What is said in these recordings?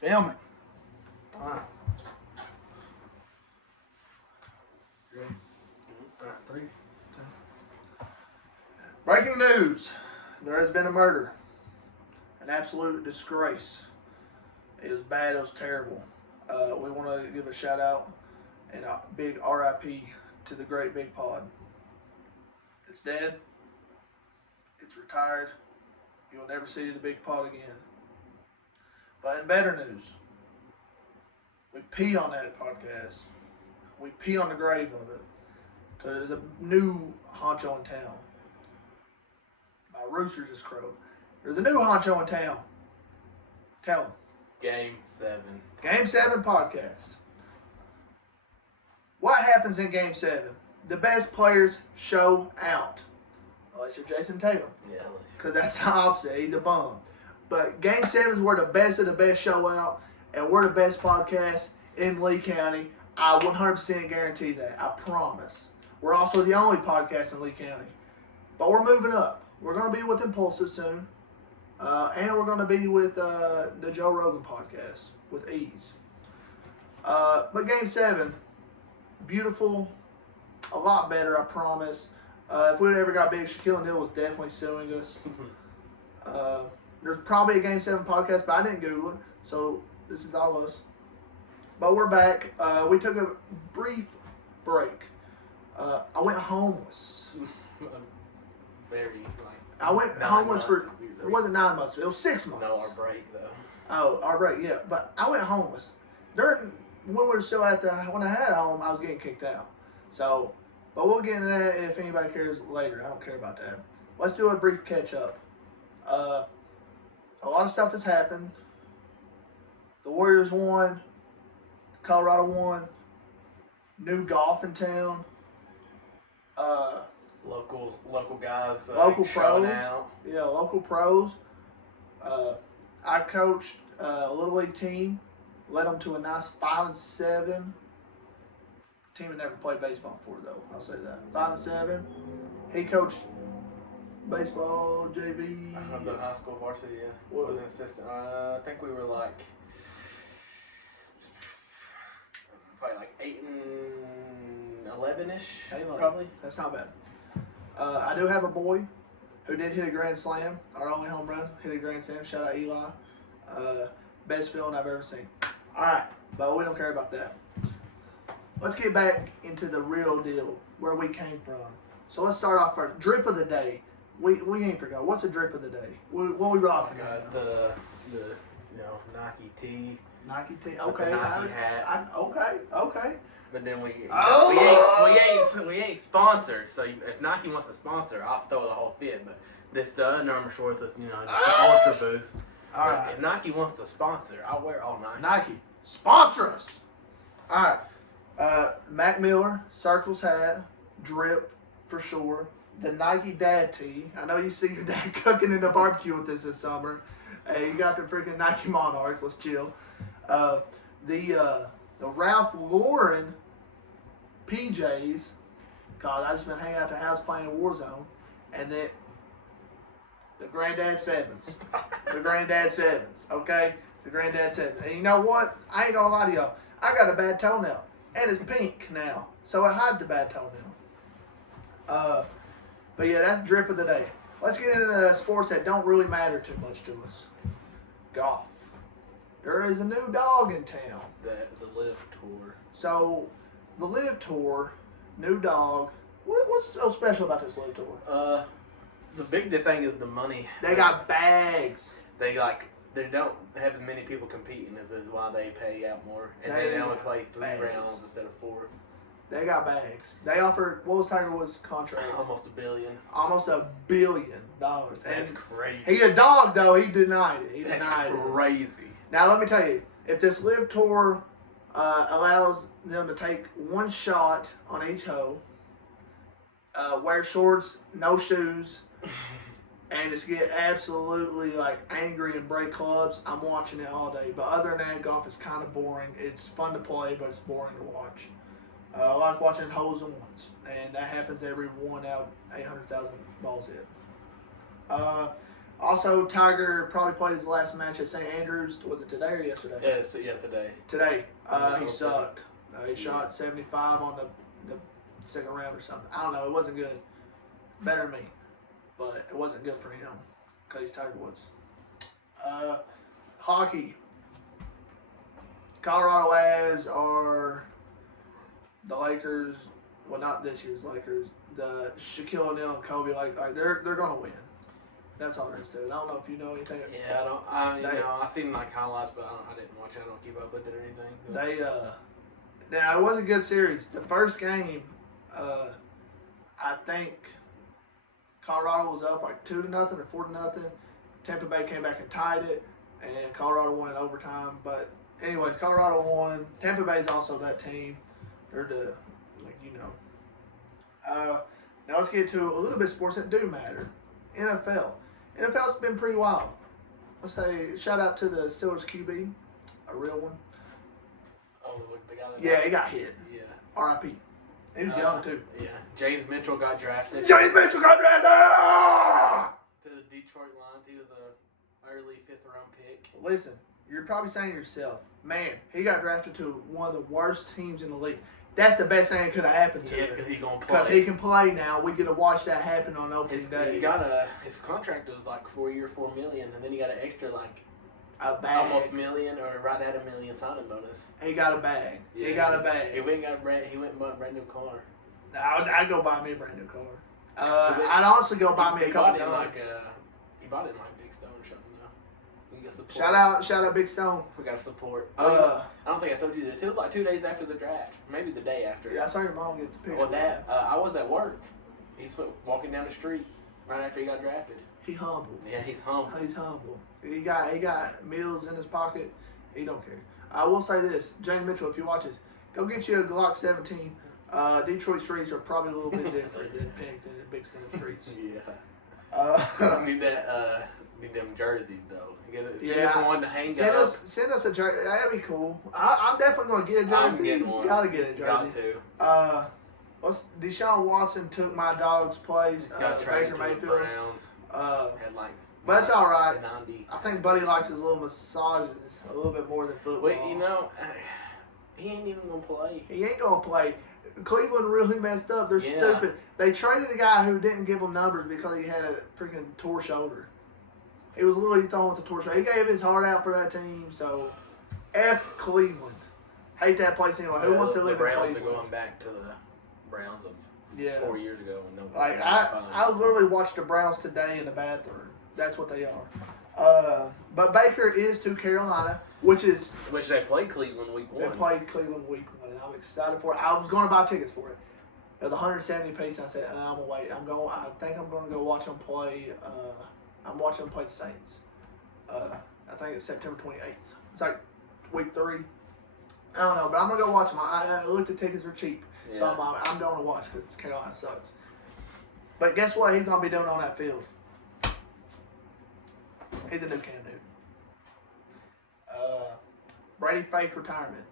Filming. All right. Ready? All right, 3, 2. Breaking news. There has been a murder. An absolute disgrace. It was bad. It was terrible. We want to give a shout out and a big RIP to the great Big Pod. It's dead. It's retired. You'll never see the Big Pod again. But in better news, we pee on that podcast. We pee on the grave of it. Because there's a new honcho in town. My rooster just crowed. There's a new honcho in town. Tell him. Game 7. Game 7 podcast. What happens in Game 7? The best players show out. Unless you're Jason Tatum. Yeah. Because that's the opposite. He's a bum. But Game 7 is where the best of the best show out. And we're the best podcast in Lee County. I 100% guarantee that. I promise. We're also the only podcast in Lee County. But we're moving up. We're going to be with Impulsive soon. And we're going to be with the Joe Rogan podcast with Ease. But Game 7, beautiful, a lot better, I promise. If we ever got big, Shaquille O'Neal was definitely suing us. There's probably a Game 7 podcast, but I didn't Google it, so this is all us. But we're back. We took a brief break. I went homeless. Very, I went homeless for, it wasn't 9 months, it was 6 months. No, our break, though. Oh, our break, yeah. But I went homeless. When we were still when I had a home, I was getting kicked out. So, but we'll get into that if anybody cares later. I don't care about that. Let's do a brief catch up. A lot of stuff has happened. The Warriors won. Colorado won. New golf in town. Local guys. Local pros. Out. Yeah, local pros. I coached a little league team. Led them to a nice 5-7. Team had never played baseball before, though. I'll say that. 5-7. He coached baseball, JV. I'm the high school varsity, yeah. What? Was an assistant. I think we were like probably like 8 and 11-ish, probably. That's not bad. I do have a boy who did hit a grand slam. Our only home run, hit a grand slam. Shout out Eli. Best feeling I've ever seen. All right, but we don't care about that. Let's get back into the real deal, where we came from. So let's start off first. Drip of the day. We ain't forgot. What's a drip of the day? What we rocking? The Nike tee. Nike tee. Okay. The Nike hat. Okay. But then we ain't sponsored. So if Nike wants to sponsor, I'll throw the whole fit. But this the Under Armour shorts with just the Ultra Boost. All right. If Nike wants to sponsor, I'll wear all Nike. Nike, sponsor us. All right. Mac Miller, Circles hat, drip for sure. The Nike Dad tee. I know you see your dad cooking in the barbecue with this summer. Hey, you got the freaking Nike Monarchs. Let's chill. The Ralph Lauren PJs. God, I just been hanging out at the house playing Warzone, and then the Granddad Sevens. The Granddad Sevens. Okay, the Granddad Sevens. And you know what? I ain't gonna lie to y'all. I got a bad toenail, and it's pink now, so it hides the bad toenail. But yeah, that's drip of the day. Let's get into sports that don't really matter too much to us. Golf. There is a new dog in town. The Live Tour. So, the Live Tour, new dog. What's so special about this Live Tour? The big thing is the money. They got bags. They don't have as many people competing, as is why they pay out more, and they only play 3 rounds instead of 4. They got bags. They offered, what was Tiger Woods' contract? Almost $1 billion. Almost $1 billion. That's crazy. He's a dog, though. He denied it. That's crazy. Now, let me tell you, if this Live Tour allows them to take 1 shot on each hole, wear shorts, no shoes, and just get absolutely angry and break clubs, I'm watching it all day. But other than that, golf is kind of boring. It's fun to play, but it's boring to watch. I like watching holes and ones, and that happens every 1 out of 800,000 balls hit. Also, Tiger probably played his last match at St. Andrews. Was it today or yesterday? Yeah, today. Today. He sucked. He shot 75 on the second round or something. I don't know. It wasn't good. Better than me. But it wasn't good for him because he's Tiger Woods. Hockey. Colorado Avs are the Lakers. Well, not this year's Lakers. The Shaquille O'Neal and Kobe. Like they're going to win. That's all there is to it. I don't know if you know anything. Yeah, I seen like highlights, but I didn't watch it. I don't keep up with it or anything. They now it was a good series. The first game, I think Colorado was up like 2-0 or 4-0. Tampa Bay came back and tied it, and Colorado won in overtime. But anyways, Colorado won. Tampa Bay is also that team. They're the now let's get to a little bit of sports that do matter. NFL. NFL's been pretty wild. Let's say shout out to the Steelers QB, a real one. Oh, the guy that Yeah, he got hit. Yeah. R.I.P. He was young too. Yeah. James Mitchell got drafted. James Mitchell got drafted. To the Detroit Lions. He was a early 5th-round pick. Listen, you're probably saying to yourself, man, he got drafted to one of the worst teams in the league. That's the best thing that could have happened to him. Yeah, because he's gonna play. Because he can play now. We get to watch that happen on opening day. He his contract was like 4 year, $4 million, and then he got an extra like a bag. almost $1 million or right at $1 million signing bonus. He got a bag. Yeah, he got a bag. He went and bought a brand new car. I'd go buy me a brand new car. I'd honestly go buy me a couple guns. He bought it in like Big Stone or something though. We got support. Shout out Big Stone. We got to support. I don't think I told you this. It was like 2 days after the draft, maybe the day after. Yeah, I saw your mom get the picture. Well, I was at work. He's walking down the street right after he got drafted. He humble. Yeah, he's humble. He's humble. He got meals in his pocket. He don't care. I will say this, James Mitchell, if you watch this, go get you a Glock 17. Detroit streets are probably a little bit different than Pennington and Big Stone streets. Yeah. Need them jerseys though. Send us one to hang up. Send us a jersey. That'd be cool. I'm definitely gonna get a jersey. I'm getting one. Gotta get a jersey. Got to. Deshaun Watson took my dog's place. Got traded Baker to the Mayfield. Browns. Had like. But it's all right. 90. I think Buddy likes his little massages a little bit more than football. Wait, he ain't even gonna play. He ain't gonna play. Cleveland really messed up. They're Yeah. stupid. They traded a guy who didn't give him numbers because he had a freaking tore shoulder. He was literally thrown with a tore shoulder. He gave his heart out for that team. So, F Cleveland. Hate that place anyway. Who wants to live in Cleveland? The Browns are going back to the Browns of 4 years ago. Like I literally watched the Browns today in the bathroom. That's what they are. But Baker is to Carolina, which they played Cleveland week 1. They played Cleveland week 1, and I'm excited for it. I was going to buy tickets for it. It was 170 apiece, and I said, I'm gonna wait. I think I'm gonna go watch them play. I'm watching them play the Saints. I think it's September 28th. It's like week 3. I don't know, but I'm gonna go watch them. I looked at tickets are cheap, so I'm going to watch because Carolina sucks. But guess what? He's gonna be doing on that field. He's a new Cam Newton. Brady faked retirement.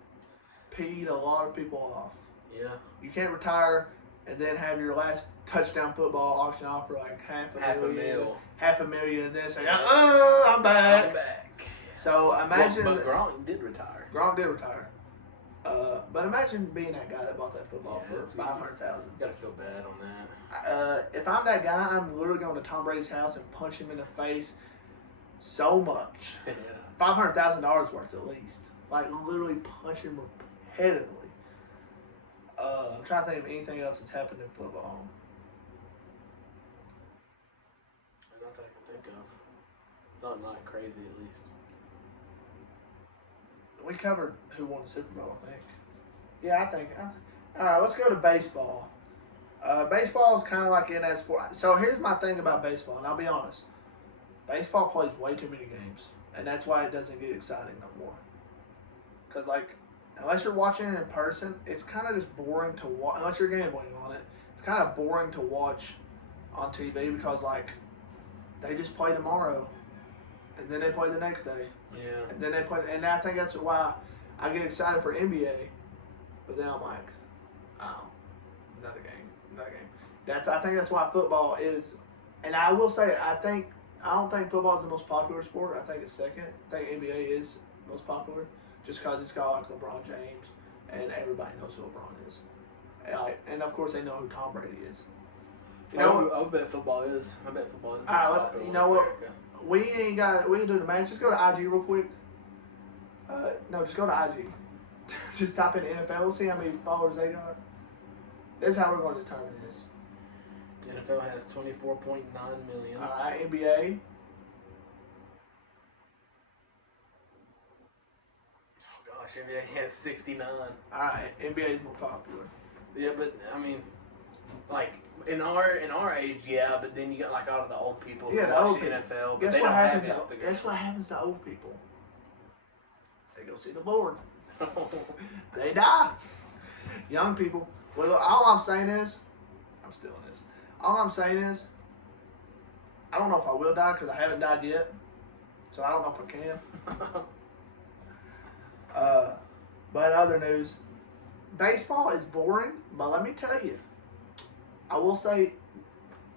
Peed a lot of people off. Yeah. You can't retire and then have your last touchdown football auction off for like half a million, and then say, I'm back. So imagine. But Gronk did retire. But imagine being that guy that bought that football for $500,000. You gotta feel bad on that. If I'm that guy, I'm literally going to Tom Brady's house and punch him in the face so much. Yeah. $500,000 worth at least. Like literally punch him repeatedly. I'm trying to think of anything else that's happened in football. Not that I can think of. Nothing like crazy, at least. We covered who won the Super Bowl, I think. Yeah, I think. All right, let's go to baseball. Baseball is kind of like in that sport. So here's my thing about baseball, and I'll be honest. Baseball plays way too many games, and that's why it doesn't get exciting no more. Because, like, unless you're watching it in person, it's kind of just boring to watch. Unless you're gambling on it, it's kind of boring to watch on TV because, like, they just play tomorrow, and then they play the next day. Yeah. And then they play, and I think that's why I get excited for NBA. But then I'm like, oh, another game. I think that's why football is. And I will say, I think I don't think football is the most popular sport. I think it's second. I think NBA is most popular, just because it's got like LeBron James, and everybody knows who LeBron is, and of course they know who Tom Brady is. You know, I bet football is. I bet football is. All right, you know what? We can do the math. Just go to IG real quick. No, just go to IG. Just type in NFL, see how many followers they got. This is how we're going to determine this. The NFL has 24.9 million. All right, NBA. Oh gosh, NBA has 69. All right, NBA is more popular. Yeah, but I mean, like in our age, yeah. But then you got like all of the old people who Yeah, the watch old the people. NFL, but Guess they what don't happens? have Instagram. Guess what happens to old people? They go see the Lord. They die. Young people. Well, all I'm saying is, I'm still in this. All I'm saying is, I don't know if I will die because I haven't died yet, so I don't know if I can. But in other news, baseball is boring. But let me tell you, I will say,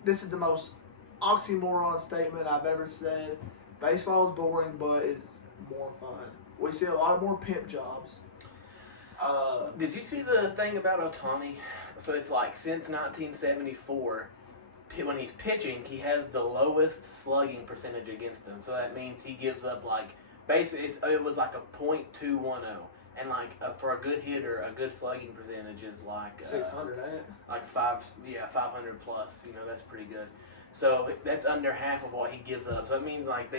this is the most oxymoron statement I've ever said. Baseball is boring, but it's more fun. We see a lot more pimp jobs. Did you see the thing about Ohtani? So it's like since 1974, when he's pitching, he has the lowest slugging percentage against him. So that means he gives up like basically it was like a .210, and like for a good hitter, a good slugging percentage is like 600, ain't it? like 500 plus. You know, that's pretty good. So that's under half of what he gives up. So that means like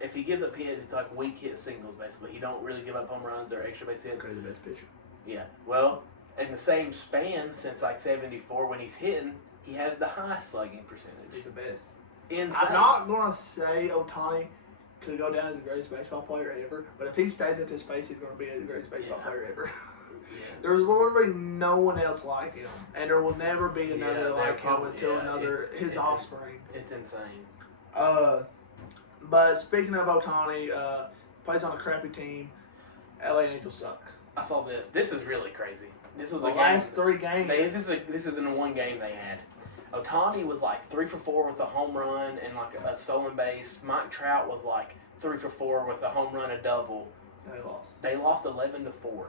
if he gives up hits, it's like weak hit singles basically. He don't really give up home runs or extra base hits. Okay, the best pitcher. Yeah. Well, in the same span since like 74, when he's hitting, he has the highest slugging He's percentage. the best. Insane. I'm not gonna say Ohtani could go down as the greatest baseball player ever, but if he stays at this pace, he's gonna be the greatest baseball player ever. Yeah. There's literally no one else like him, and there will never be another Yeah, like him probably- until yeah, his offspring. It's insane. But speaking of Ohtani, plays on a crappy team. LA Angels suck. I saw this. This is really crazy. This was The a game. last 3 games. This is in one game they had. Ohtani was like 3 for 4 with a home run and like a stolen base. Mike Trout was like 3 for 4 with a home run, a double. They lost. They lost 11-4.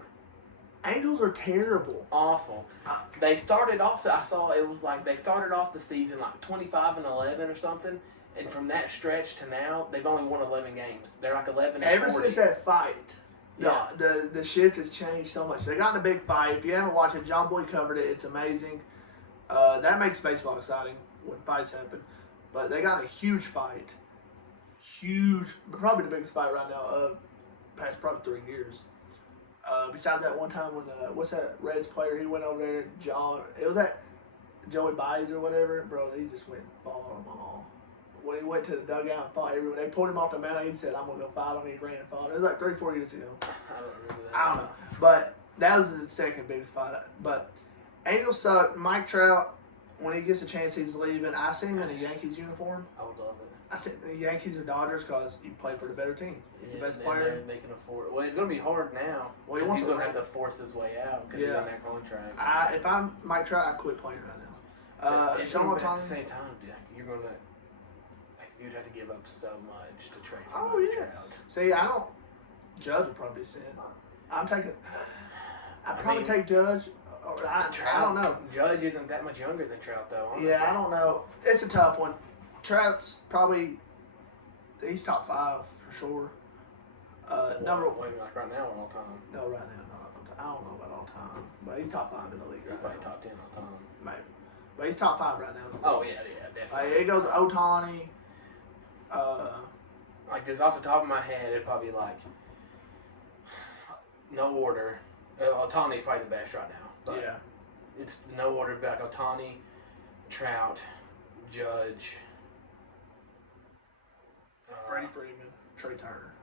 Angels are terrible. Awful. They started off. I saw it was like they started off the season like 25-11 or something, and from that stretch to now, they've only won 11 games. They're like 11-40. Ever since that fight, Yeah. the shift has changed so much. They got in a big fight. If you haven't watched it, John Boy covered it. It's amazing. That makes baseball exciting when fights happen. But they got in a huge fight. Huge, probably the biggest fight right now past probably 3 years. Besides that one time when, what's that Reds player, he went over there, it was that Joey Baez or whatever, bro, he just went and fought them all. When he went to the dugout and fought everyone, they pulled him off the mound, he said, I'm going to go fight him, he ran and fought. It was like 3-4 years ago. I don't remember that. I don't know. But that was the second biggest fight. But Angels suck. Mike Trout, when he gets a chance, he's leaving. I see him in a Yankees uniform. I would love it. I said the Yankees or Dodgers because you play for the better team. He's the best and player. they can afford it. Well, it's going to be hard now. Well, he 'cause wants he's to going to have win. to force his way out because he's Yeah. on that contract. If I'm Mike Trout, I quit playing right now. It's Sean gonna be at Ohtani. the same time, dude, you're going to you'd have to give up so much to trade for Oh, Mike yeah. Trout. See, I don't. Judge would probably be sent. I'd probably mean, take Judge. Or I don't know. Judge isn't that much younger than Trout, though. Honestly. Yeah, I don't know. It's a tough one. Trout's probably. He's top 5 for sure. Number Wait, like right now or all time? No, right now, no. I don't know about all time, but he's top 5 in the league He's right probably now. top 10 all time. Maybe, but he's top 5 right now. Oh yeah, definitely. Like, it goes Ohtani. Like just off the top of my head, it'd probably be like no order. Otani's probably the best right now. But Yeah. It's no order. It'd be like Ohtani, Trout, Judge. Brady Freeman, Trey Turner.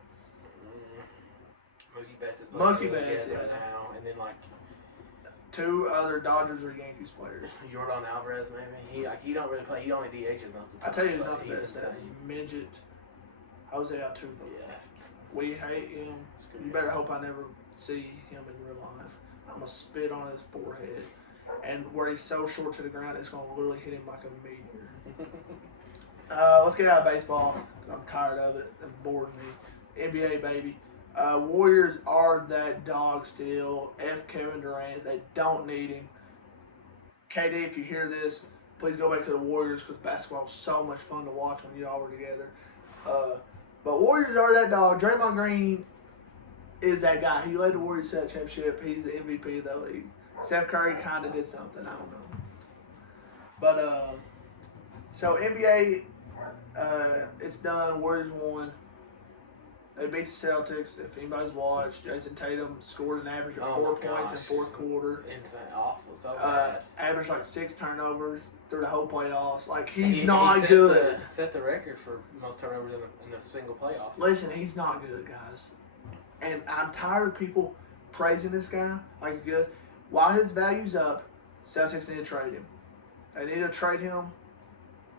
Mookie Betts is Mookie playing Betts, right yeah. now, and then like 2 other Dodgers or Yankees players. Jordan Alvarez maybe. He don't really play. He only DHs most of the time. I tell you, he's but not the he's best. That insane. midget, Jose Altuve. Yeah. We hate him. You better hope I never see him in real life. I'm gonna spit on his forehead, and where he's so short to the ground, it's gonna literally hit him like a meteor. Let's get out of baseball. I'm tired of it. It's boring me. NBA, baby. Warriors are that dog still. F. Kevin Durant. They don't need him. KD, if you hear this, please go back to the Warriors because basketball is so much fun to watch when you all were together. But Warriors are that dog. Draymond Green is that guy. He led the Warriors to that championship. He's the MVP of the league. Steph Curry kind of did something. I don't know. But, so NBA, it's done. Warriors won. They beat the Celtics. If anybody's watched, Jason Tatum scored an average of 4 points in fourth quarter. Insane, awful, so bad. Averaged like 6 turnovers through the whole playoffs. Like he's not good. Set the record for most turnovers in a single playoff. Listen, he's not good, guys. And I'm tired of people praising this guy like he's good. While his value's up, Celtics need to trade him. They need to trade him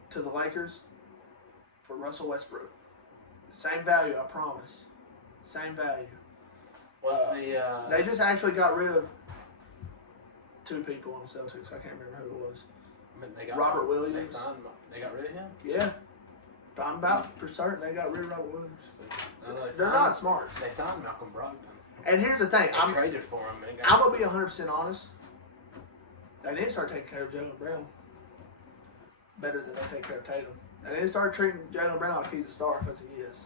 to the Lakers for Russell Westbrook. Same value, I promise. Same value. What's the? They just actually got rid of 2 people on the Celtics. I can't remember who it was. They got Robert Williams. They got rid of him? Yeah. I'm about for certain they got rid of Robert Williams. They're not not smart. They signed Malcolm Brogdon. And here's the thing. They traded for him. I'm going to be 100% honest. They need to start taking care of Jaylen Brown better than they take care of Tatum. They need to start treating Jaylen Brown like he's a star because he is.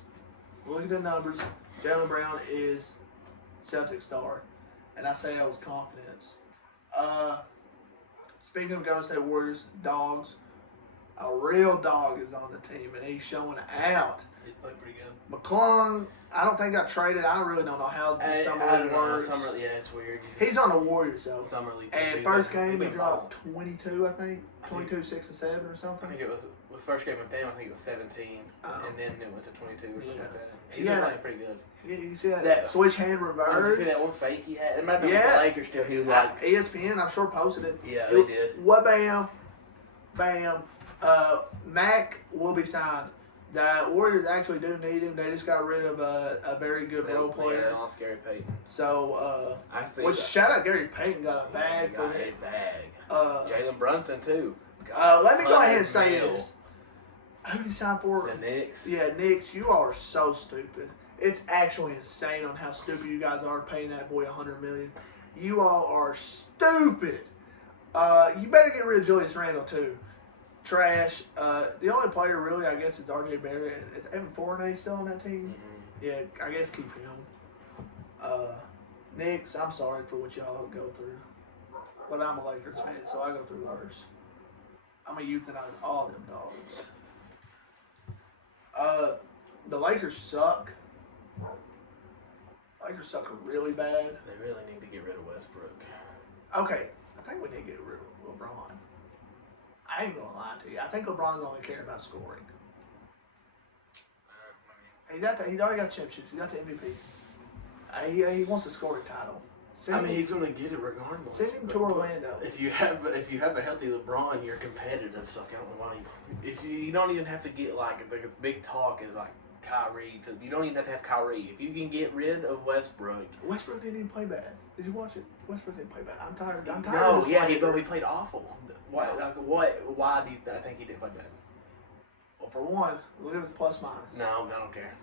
Look at the numbers. Jaylen Brown is Celtic star. And I say that with confidence. Speaking of Golden State Warriors, dogs. A real dog is on the team, and he's showing out. He played pretty good. McClung, I don't think got traded. I really don't know how the summer league works. Yeah, it's weird. He's on the Warriors, though. Summer league. And first game, he dropped 22, I think. 22, 6, and 7 or something. I think it was the first game with them. I think it was 17, and then it went to 22 or something like that. He played pretty good. You see that switch hand reverse? Did you see that one fake he had? It might have been with the Lakers still. He was like ESPN, I'm sure posted it. Yeah, they did. What bam, bam. Mac will be signed. The Warriors actually do need him. They just got rid of a very good role player. They lost Gary Payton. So, which shout out Gary Payton got a bag. Got a bag. Jalen Brunson too. Let me go ahead and say this. Who did he sign for? The Knicks. Yeah, Knicks. You all are so stupid. It's actually insane on how stupid you guys are paying that boy $100 million. You all are stupid. You better get rid of Julius Randle too. Trash. The only player really, I guess, is RJ Barrett. Is Evan Fournier still on that team? Mm-hmm. Yeah, I guess keep him. Knicks, I'm sorry for what y'all go through. But I'm a Lakers fan, so I go through worse. I'm a euthanize all them dogs. The Lakers suck. Lakers suck really bad. They really need to get rid of Westbrook. Okay, I think we need to get rid of LeBron. I ain't gonna lie to you. I think LeBron's only caring about scoring. He's already got championships. He's got the MVPs. He wants a scoring title. He's gonna get it regardless. Send him to Orlando. If you have a healthy LeBron, you're competitive. So I don't know why you don't even have to get like the big talk is like Kyrie. You don't even have to have Kyrie. If you can get rid of Westbrook. Westbrook didn't even play bad. Did you watch it? Westbrook didn't play bad. I'm tired. No, yeah, he played awful. Why? Why do you think he didn't play bad? Well, for one, look at his plus minus. No, I don't care.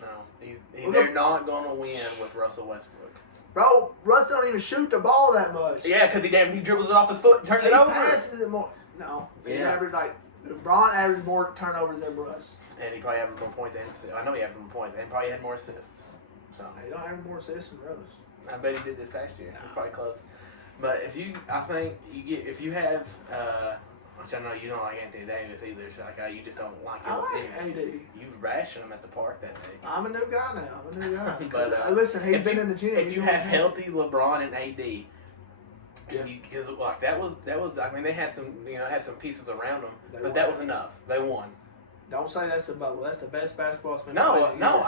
No, they're not gonna win with Russell Westbrook. Bro, Russ don't even shoot the ball that much. Yeah, because he dribbles it off his foot and turns it over. He passes it more. No, he averaged LeBron averaged more turnovers than Russ. And he probably averaged more points and assists. I know he averaged more points and probably had more assists. So he don't average more assists than Russ. I bet he did this past year. He's probably close. But if you have, which I know you don't like Anthony Davis either, so like you just don't like him. I like AD. You rationed him at the park that day. I'm a new guy now. But listen, he's been in the gym. If you have healthy LeBron and AD, because like that was I mean they had some pieces around them, but that was enough. They won. Don't say that's the bubble. That's the best basketball it's been played. No,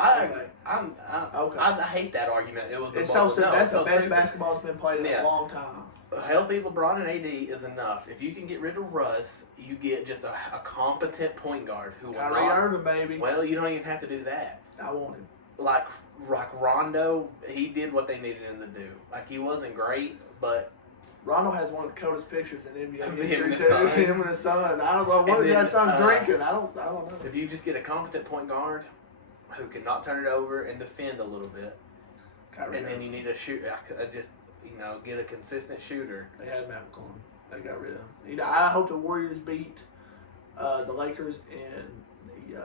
okay. I hate that argument. It was the it's bubble. So stupid. That's the best basketball that's been played in a long time. A healthy LeBron and AD is enough. If you can get rid of Russ, you get just a competent point guard who will Kyrie Irving, baby. Well, you don't even have to do that. I want him. Like Rondo, he did what they needed him to do. Like he wasn't great, but Rondo has one of the coldest pictures in NBA Him history and his too. son. Him and his son. I don't know what And is then, that son's drinking. I don't know. If you just get a competent point guard who can not turn it over and defend a little bit, and then you need a shoot, just get a consistent shooter. They had Matt McClung. They got rid of him. I hope the Warriors beat the Lakers in the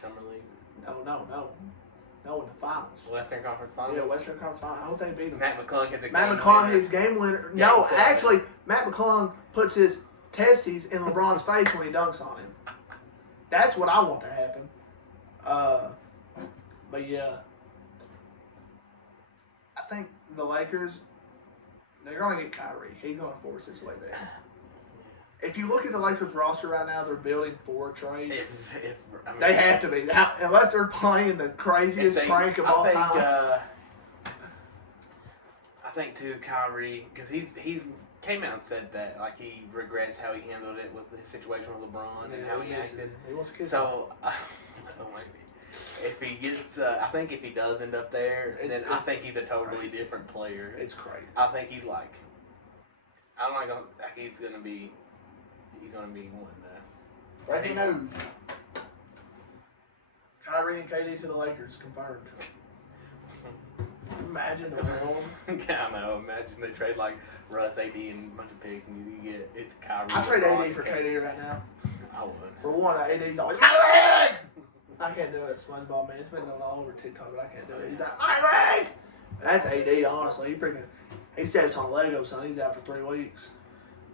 Summer League. No, in the finals. Western Conference Finals. Yeah, Western Conference Finals. I hope they beat them. Matt McClung hits a Matt game McClung winner. his game winner. Game No, 7. actually, Matt McClung puts his testes in LeBron's face when he dunks on him. That's what I want to happen. But yeah, I think the Lakers, they're going to get Kyrie. He's going to force his way there. If you look at the Lakers roster right now, they're building for a trade. They have to be. Unless they're playing the craziest prank of all time. I think, too, Kyrie, because he's came out and said that, like, he regrets how he handled it with his situation with LeBron and how he acted. He wants to kiss so, if he gets, I think if he does end up there, then I think he's a totally different player. It's crazy. I think he's like, I'm not gonna, like, he's gonna be one. Breaking news. Kyrie and KD to the Lakers confirmed. Imagine the world. I know. Imagine they trade like Russ, AD, and a bunch of picks, and you get it's Kyrie. I trade AD for KD right now. I would. For one, AD's always my leg. I can't do it, SpongeBob man. It's been going all over TikTok, but I can't do it. He's like my leg. That's AD, honestly. He steps on a Lego, son. He's out for 3 weeks.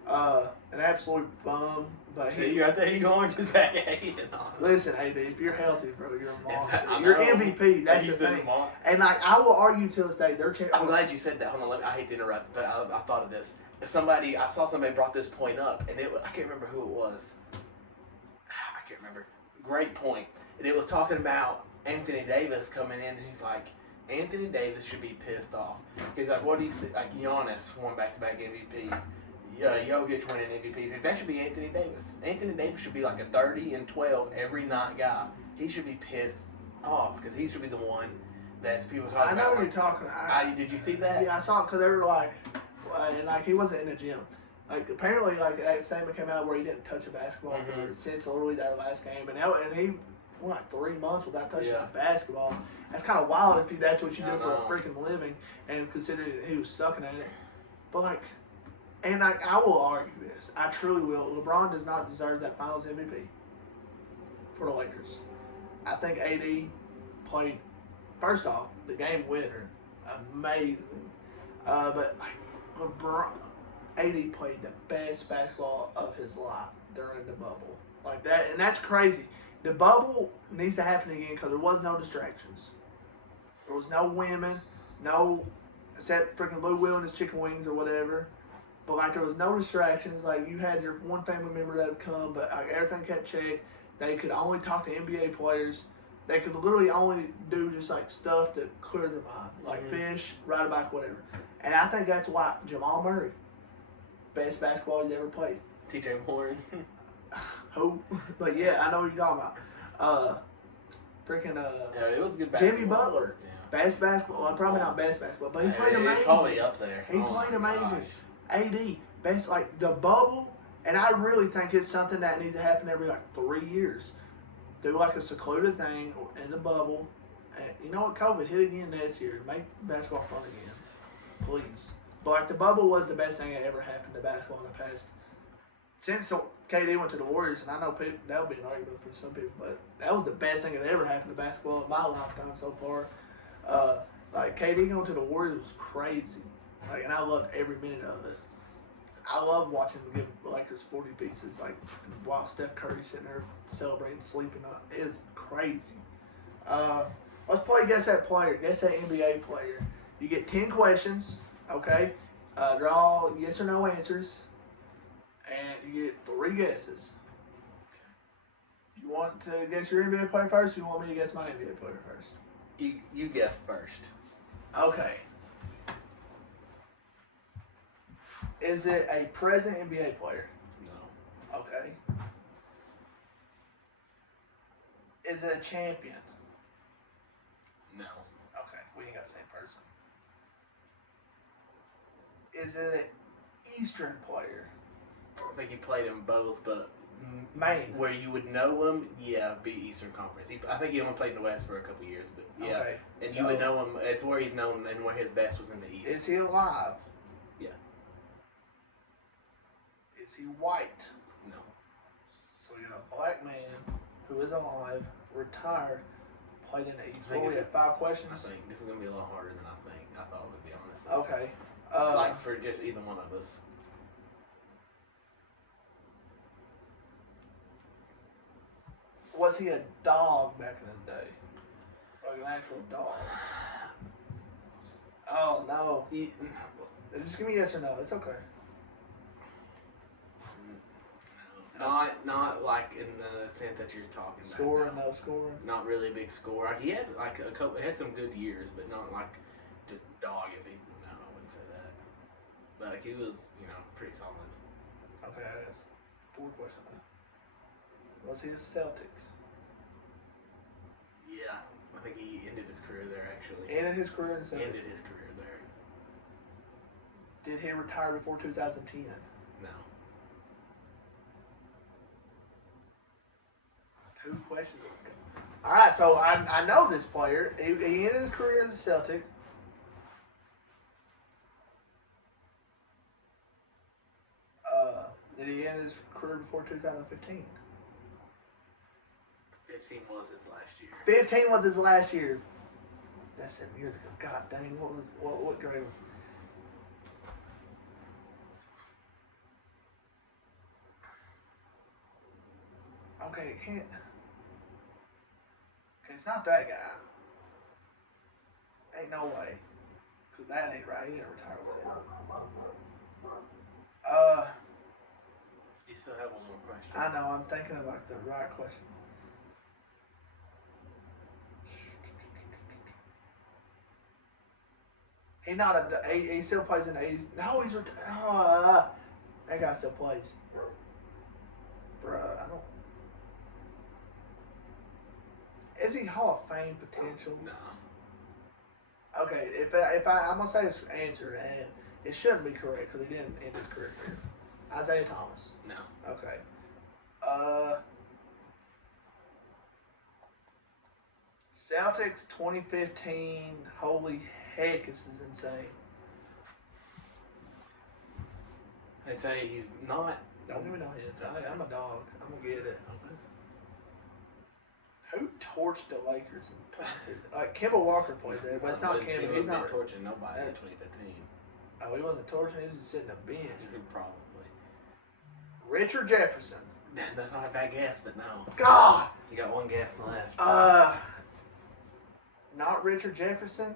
An absolute bum. But You're out there, you're orange is back at you. Listen, AD, if you're healthy, bro, you're a monster. I You're know. MVP. That's the thing. And like, I will argue to this day, they're I'm glad you said that. Hold on, I hate to interrupt, but I thought of this. I saw somebody brought this point up, and I can't remember who it was. I can't remember. Great point. And it was talking about Anthony Davis coming in, and he's like, Anthony Davis should be pissed off. He's like, what do you see? Like, Giannis won back-to-back MVPs. Jokic winning MVPs. That should be Anthony Davis. Anthony Davis should be like a 30 and 12 every night guy. He should be pissed off because he should be the one that's people talking about. I know what you're talking about. Did you see that? Yeah, I saw it because they were like, and like he wasn't in the gym. Like apparently, like that statement came out where he didn't touch a basketball since literally that last game, and he went like 3 months without touching a basketball. That's kind of wild if that's what you do for a freaking living, and considering that he was sucking at it. But like. And I will argue this. I truly will. LeBron does not deserve that Finals MVP for the Lakers. I think AD played, first off, the game winner. Amazing. But like LeBron, AD played the best basketball of his life during the bubble. Like that. And that's crazy. The bubble needs to happen again because there was no distractions. There was no women, except freaking Lou Will and his chicken wings or whatever. But like there was no distractions. Like you had your one family member that would come, but like everything kept checked. They could only talk to NBA players. They could literally only do just like stuff to clear their mind, like fish, ride a bike, whatever. And I think that's why Jamal Murray, best basketball he's ever played. TJ Warren. Who? But yeah, I know what you're talking about. Yeah, it was good basketball. Jimmy Butler, best basketball. Well, probably not best basketball, but he played amazing. Probably up there. He played amazing. AD, best, like the bubble, and I really think it's something that needs to happen every like 3 years. Do like a secluded thing in the bubble. And you know what? COVID hit again next year. Make basketball fun again. Please. But like the bubble was the best thing that ever happened to basketball in the past. Since KD went to the Warriors, and I know people, that'll be an argument for some people, but that was the best thing that ever happened to basketball in my lifetime so far. Like KD going to the Warriors was crazy. Like, and I loved every minute of it. I love watching them give the Lakers 40 pieces, like while Steph Curry's sitting there celebrating, sleeping up. It is crazy. Let's play Guess That Player. Guess That NBA Player. You get 10 questions, okay? They're all yes or no answers, and you get 3 guesses. You want to guess your NBA player first, or you want me to guess my NBA player first? You guess first. Okay. Is it a present NBA player? No. Okay. Is it a champion? No. Okay, we ain't got the same person. Is it Eastern player. I think he played in both, but Maine. where you would know him, yeah, be Eastern Conference. I think he only played in the West for a couple years, but yeah. Okay. And So, you would know him. It's where he's known and where his best was in the East. is he alive? Yeah. Is he white? No. So we got a black man who is alive, retired, played in the East. I think We have 5 questions. I think this is gonna be a lot harder than I thought it would be, honestly. Okay. Like for just either one of us. Was he a dog back in the day? Like an actual dog? Oh no. Just give me yes or no. It's okay. Not like in the sense that you're talking Scoring, about. no scoring. Not really a big scorer. He had like a couple. Had some good years, but not like just dogging people. No, I wouldn't say that. But like, he was, pretty solid. Okay, that's 4 questions. Was he a Celtic? Yeah, I think he ended his career there actually. Ended his career in Celtic. Ended his career there. Did he retire before 2010? No. 2 questions. All right, so I know this player. He ended his career as a Celtic. Did he end his career before 2015? 15 was his last year. 15 was his last year. That's 7 years ago. God dang, what grade? Okay, it can't. Okay, it's not that guy. Ain't no way. Cause that ain't right. He didn't retire with him. You still have one more question. I know. I'm thinking about the right question. He not a. He still plays in the 80s. No, he's retired. That guy still plays. Bruh, I don't. Is he Hall of Fame potential? No. Okay, I'm gonna say his answer, and it shouldn't be correct because he didn't end his career here. Isaiah Thomas. No. Okay. Celtics 2015. Holy heck, this is insane. I'd say he's not. Don't give me no hints. I'm a dog. I'm gonna get it. Who torched the Lakers in 2015? Kemba Walker played there, but it's not Kemba. He's not torching nobody in 2015. Oh, he wasn't torching. He was just sitting on the bench. Probably. Richard Jefferson. That's not a bad guess, but no. God. You got one guess left. Not Richard Jefferson.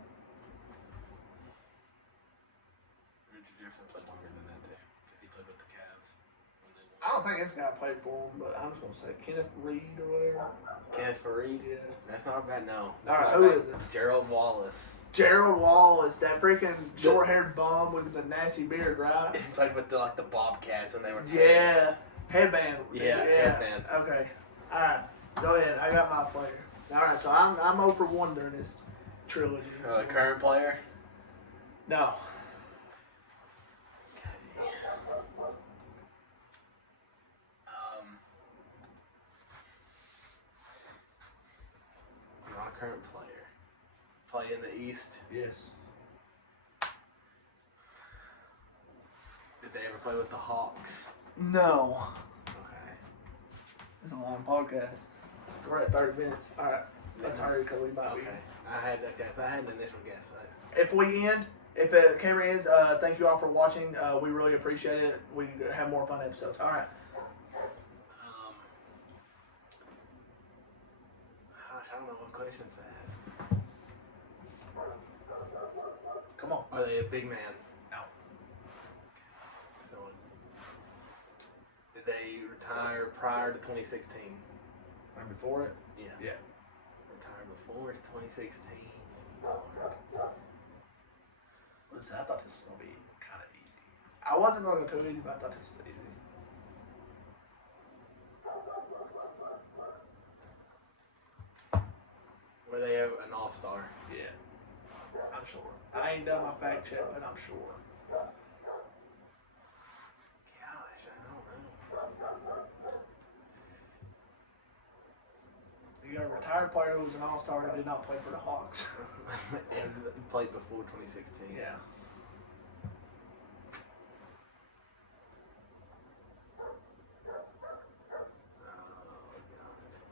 Richard Jefferson played longer than that too, because he played with the Cavs. I don't think this guy played for him, but I'm just gonna say Kenneth Reed or whatever. Kenneth Reed? Yeah. That's not bad. No. All right, who is it? Gerald Wallace. Gerald Wallace, that freaking short-haired bum with the nasty beard, right? He played with the Bobcats when they were. Yeah. Headband. Yeah. Headband. Okay. All right. Go ahead. I got my player. All right. So I'm 0 for 1 during this trilogy. Current player? No. Not a current player. Play in the East. Yes. Did they ever play with the Hawks? No. Okay. It's a long podcast. We're at 30 minutes. All right. Let's hurry because we might be. Okay. I had that guess. I had an initial guess. If the camera ends, thank you all for watching. We really appreciate it. We have more fun episodes. All right. Gosh, I don't know what questions to ask. Come on. Are they a big man? No. So, did they retire prior to 2016? Right before it? Yeah. Yeah. Retired before 2016. Listen, I thought this was going to be kind of easy. I wasn't going to go too easy, but I thought this was easy. Were they an all-star? Yeah. I'm sure. I ain't done my fact check, but I'm sure. You got a retired player who was an all-star who did not play for the Hawks. And played before 2016. Yeah.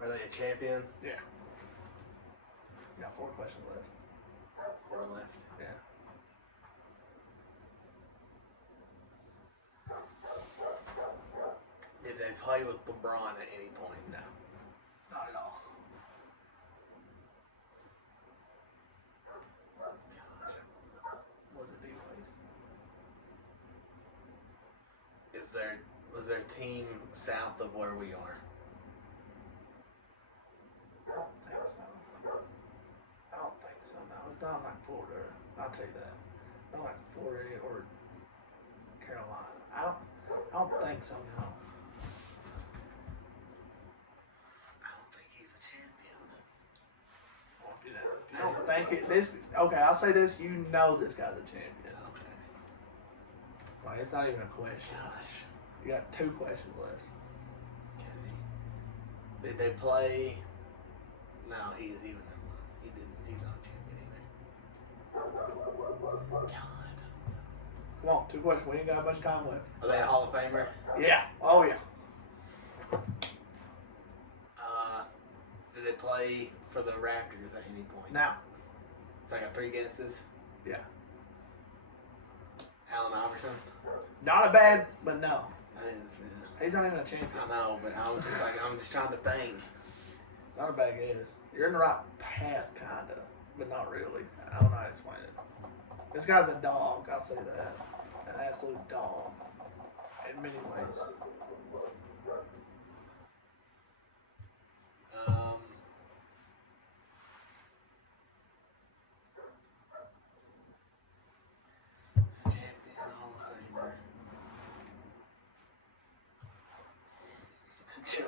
Are they a champion? Yeah. You got 4 questions left. 4 left. Yeah. Did they play with LeBron at any point? No. Not at all. Was it D-Wade? Was their team south of where we are? I don't think so. I don't think so. No, it's not like Florida. I'll tell you that. Not like Florida or Carolina. I don't think so. No. I don't think he's a champion. Well, if you don't think it, this. Okay, I'll say this. You know this guy's a champion. Okay. Like it's not even a question. Gosh. You got 2 questions left. Okay. Did they play? No, he didn't. He's not a champion either. God. Come on, 2 questions. We ain't got much time left. Are they a Hall of Famer? Yeah. Oh yeah. Did they play for the Raptors at any point? Now. So I got 3 guesses. Yeah. Allen Iverson. Not a bad, but no. I didn't. He's not even a champion. I know, but I'm just trying to think. Not a bad guess. You're in the right path, kinda, but not really. I don't know how to explain it. This guy's a dog. I'll say that. An absolute dog. In many ways. Champion Hall of Famer.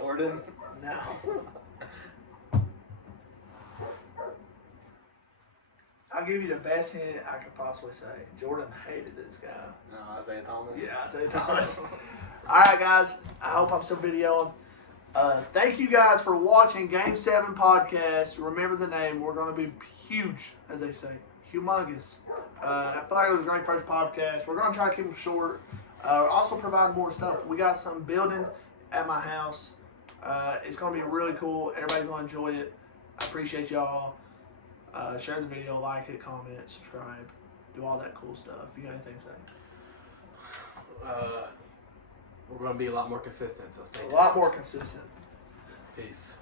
Jordan. No. I'll give you the best hint I could possibly say. Jordan hated this guy. No, Isaiah Thomas. Yeah, Isaiah Thomas. Alright, guys. I hope I'm still videoing. Thank you guys for watching Game 7 podcast. Remember the name. We're going to be huge, as they say. Humongous. I feel like it was a great first podcast. We're going to try to keep them short. Also provide more stuff. We got something building at my house. It's going to be really cool. Everybody's going to enjoy it. I appreciate y'all. Share the video, like it, comment, subscribe. Do all that cool stuff. You got anything to say? We're going to be a lot more consistent, so stay tuned. A lot more consistent. Peace.